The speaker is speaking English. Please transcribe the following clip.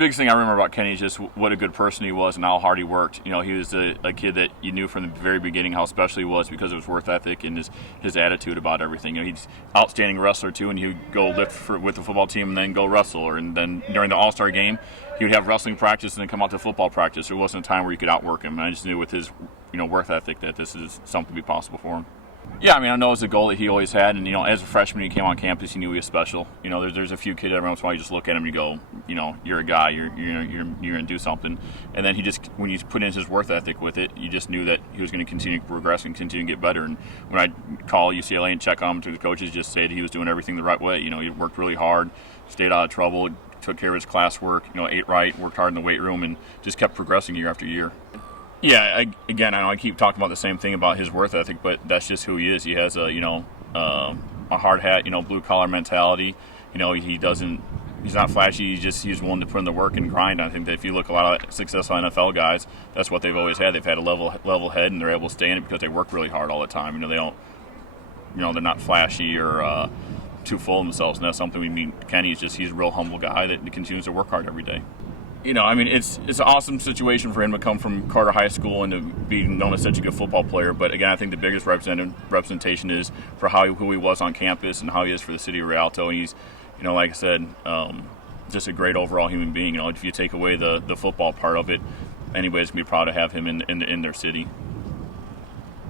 biggest thing I remember about Kenny is just what a good person he was and how hard he worked. You know, he was a kid that you knew from the very beginning how special he was because of his work ethic and his attitude about everything. You know, he's an outstanding wrestler too, and he would go lift with the football team and then go wrestle. And then during the All-Star game, he would have wrestling practice and then come out to football practice. There wasn't a time where you could outwork him. And I just knew with his work ethic that this is something to be possible for him. Yeah, I mean, I know it's a goal that he always had, and as a freshman, he came on campus, he knew he was special. There's a few kids every once in a while you just look at him and you go, you're a guy, you're gonna do something. And then when he put in his work ethic with it, you just knew that he was going to continue to progress and continue to get better. And when I call UCLA and check on him, to the coaches just say that he was doing everything the right way. He worked really hard, stayed out of trouble, took care of his classwork, ate right, worked hard in the weight room, and just kept progressing year after year. Yeah, I know I keep talking about the same thing about his work ethic, but that's just who he is. He has a hard hat, blue collar mentality. He's not flashy. He's willing to put in the work and grind. I think that if you look at a lot of successful NFL guys, that's what they've always had. They've had a level head, and they're able to stay in it because they work really hard all the time. They're not flashy or too full of themselves, and that's something we mean. Kenny is he's a real humble guy that continues to work hard every day. It's an awesome situation for him to come from Carter High School and to be known as such a good football player. But again, I think the biggest representation is for who he was on campus and how he is for the city of Rialto. And he's, like I said, just a great overall human being. If you take away the football part of it, anybody's gonna be proud to have him in their city.